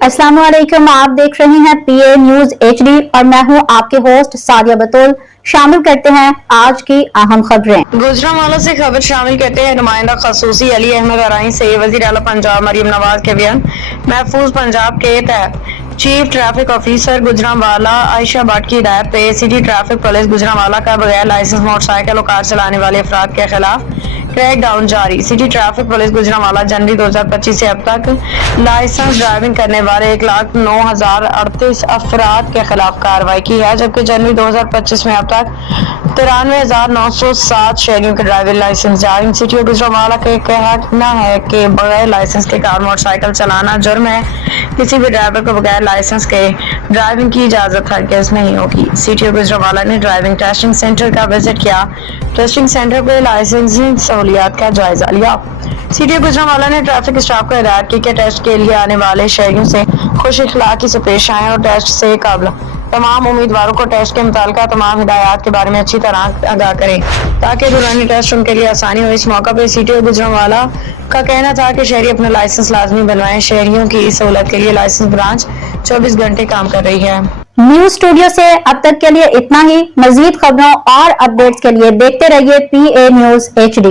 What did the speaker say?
अस्सलाम वालेकुम, आप देख रहे हैं पीए न्यूज HD और मैं हूं आपके होस्ट सादिया बतौल। शामिल करते हैं आज की अहम खबरें। गुजरांवाला से खबर शामिल करते हैं। नुमाइंदा खसूसी अली अहमद अराइन से वज़ीर आला पंजाब मरियम नवाज के बयान। महफूज पंजाब के तहत chief traffic officer Gujranwala Ayesha Bhatt की हिदायत पे सिटी ट्रैफिक पुलिस गुजरांवाला का बगैर लाइसेंस मोटरसाइकिल और कार चलाने वाले अफराद के खिलाफ क्रैक डाउन जारी। सिटी ट्रैफिक पुलिस गुजरांवाला जनवरी 2025 से अब तक लाइसेंस ड्राइविंग करने वाले 1,09,038 अफराद के खिलाफ कार्रवाई की है, जबकि जनवरी 2025 में अब तक 93,907 शहरियों के ड्राइविंग लाइसेंस जारी। सिटी और गुजरांवाला का कहना है कि बगैर लाइसेंस के कार मोटरसाइकिल चलाना जुर्म है। किसी भी ड्राइवर को बगैर लाइसेंस के ड्राइविंग की इजाजत हरगिज़ नहीं होगी। सिटी और गुजरांवाला ने ड्राइविंग टेस्टिंग सेंटर का विजिट किया। टेस्टिंग सेंटर पर लाइसेंसिंग सहूलियात का जायजा लिया। सिटी और गुजरांवाला ने ट्रैफिक स्टाफ को हिदायत की कि टेस्ट के लिए आने वाले शहरियों से खुश इखलाकी से पेश आएं और टेस्ट से कबल तमाम उम्मीदवारों को टेस्ट के मुतालिका तमाम हिदायत के बारे में अच्छी तरह आगाह करें ताकि दौरानी टेस्ट उनके लिए आसानी हो। इस मौका पर सिटी और गुजरांवाला का कहना था कि शहरी अपना लाइसेंस लाजमी बनवाएं। शहरियों की सहूलत के लिए लाइसेंस ब्रांच 24 घंटे काम कर रही है। न्यूज स्टूडियो से अब तक के लिए इतना ही। मजीद खबरों और अपडेट्स के लिए देखते रहिए PA न्यूज HD।